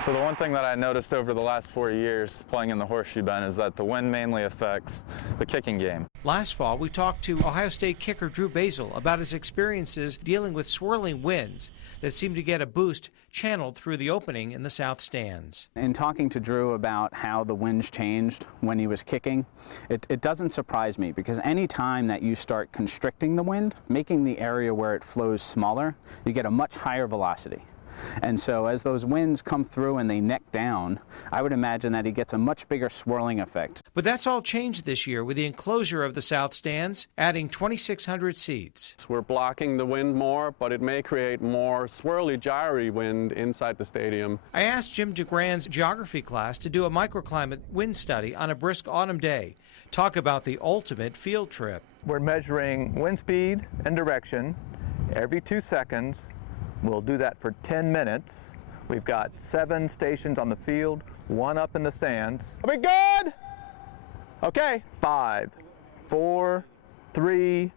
So the one thing that I noticed over the last 4 years playing in the Horshoe, Ben, is that the wind mainly affects the kicking game. Last fall, we talked to Ohio State kicker Drew Basil about his experiences dealing with swirling winds that seem to get a boost channeled through the opening in the south stands. In talking to Drew about how the winds changed when he was kicking, it doesn't surprise me, because any time that you start constricting the wind, making the area where it flows smaller, you get a much higher velocity. And so as those winds come through and they neck down, I would imagine that he gets a much bigger swirling effect. But that's all changed this year with the enclosure of the south stands, adding 2,600 seats. We're blocking the wind more, but it may create more swirly, gyry wind inside the stadium. I asked Jim DeGran's geography class to do a microclimate wind study on a brisk autumn day. Talk about the ultimate field trip. We're measuring wind speed and direction every 2 seconds. We'll do that for 10 minutes. We've got 7 stations on the field, 1 up in the stands. Are we good? Okay. 5, 4, 3,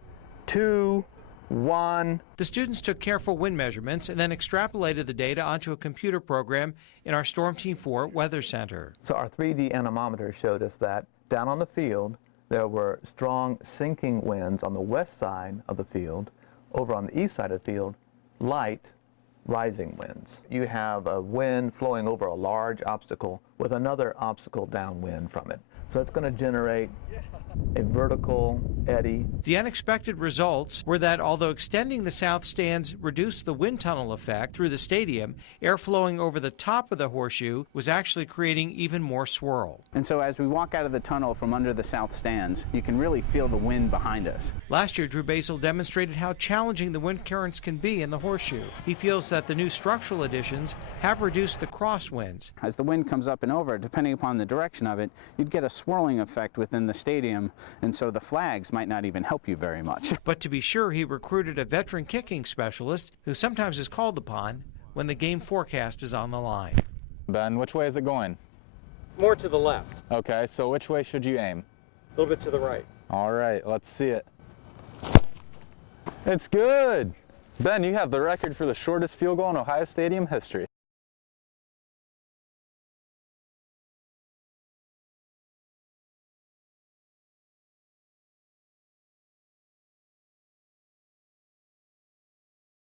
2, 1. The students took careful wind measurements and then extrapolated the data onto a computer program in our Storm Team 4 Weather Center. So our 3D anemometer showed us that down on the field, there were strong sinking winds on the west side of the field. Over on the east side of the field, light rising winds. You have a wind flowing over a large obstacle with another obstacle downwind from it. So it's going to generate a vertical eddy. The unexpected results were that although extending the south stands reduced the wind tunnel effect through the stadium, air flowing over the top of the Horshoe was actually creating even more swirl. And so as we walk out of the tunnel from under the south stands, you can really feel the wind behind us. Last year, Drew Basil demonstrated how challenging the wind currents can be in the Horshoe. He feels that the new structural additions have reduced the crosswinds. As the wind comes up and over, depending upon the direction of it, you'd get a swirling effect within the stadium, and so the flags might not even help you very much. But to be sure, he recruited a veteran kicking specialist who sometimes is called upon when the game forecast is on the line. Ben, which way is it going? More to the left, Okay, so which way should you aim? a little bit to the right. All right, let's see it. It's good! Ben, you have the record for the shortest field goal in Ohio Stadium history.